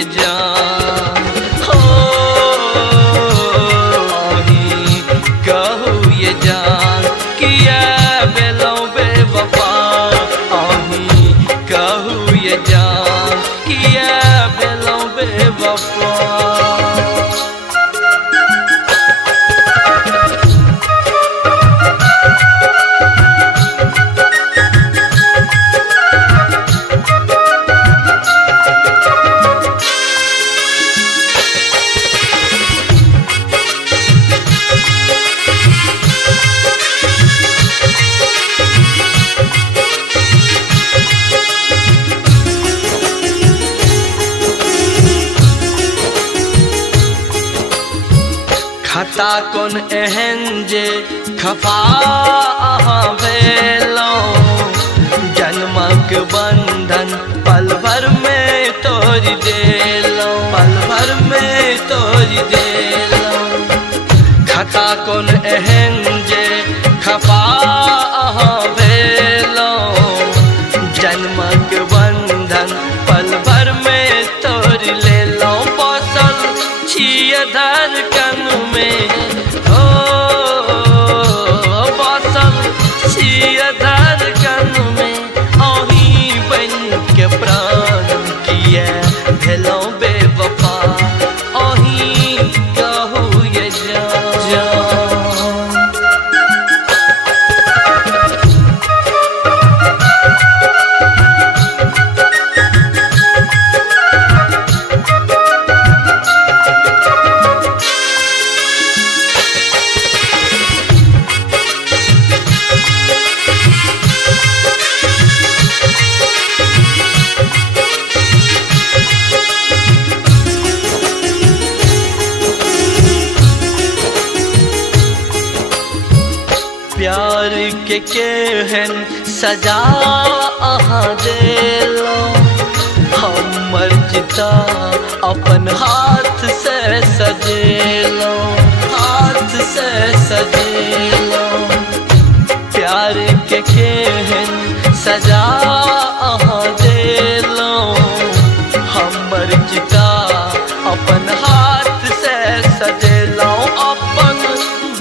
ये जान हो आही कहू ये जान किया बेलो बेवफा आही कहू ये जान किया बेलो बेवफा। खता कौन एहन जे खफा भेलो जन्मक बंधन पल भर में तोड़ देलो पल भर में तोड़ देलो। खता कौन एहन जे खफा भेलो जन्मक बंधन पल भर में तोड़ लेलो। बसल छिए धड़कन में हो बसल छिए धड़कन में आही बन के प्राण किए भेलो बेवफा आही कहू ये जान। प्यार के केहन सजा अहाँ देलो हमर चिता अपन हाथ से सजेलो हाथ से सजेलो। प्यार के केहन सजा अहाँ देलो हमर चिता अपन हाथ से सजेलो। अपन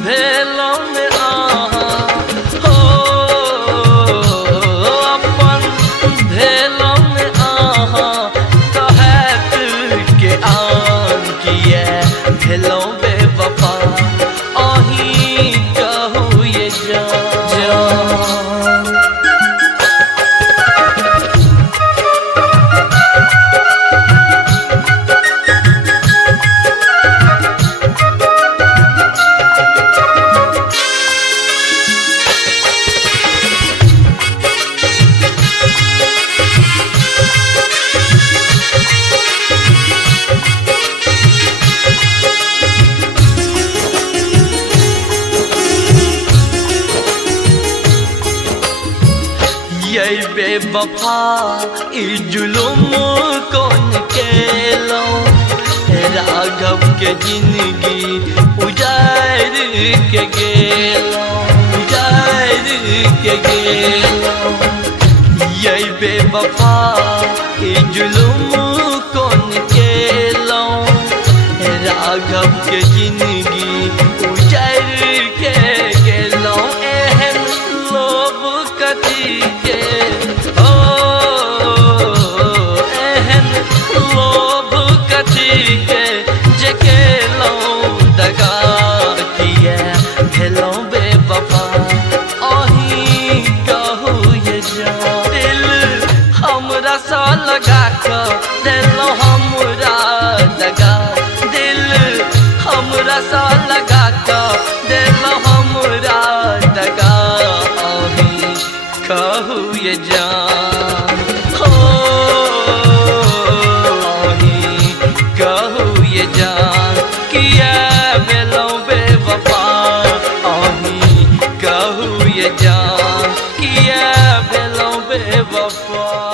भेलो में भेलो बेवफा आही कहू ये जान। ये बेवफा ई जुलुम कौन केलो राघव के जिंदगी उजाड़ के गेलो उजाड़ के गेलो। ये बेवफा ई जुलुम कौन केलो राघव के जिंदगी उजाड़ के गेलो। एहन लोभ कथी के हो एहन लोभ कथी के जे केलो दगा किए भेलो बेवफा आही कहू ये जान। दिल हमरा सा लगा के देलो हमरा दगा दिल हमरा सा लगा के देलो हमरा दगा आही कहू ये जान हो आही कहू ये जान किया भेलो बेवफा आही कहू ये जान किया भेलो बेवफा।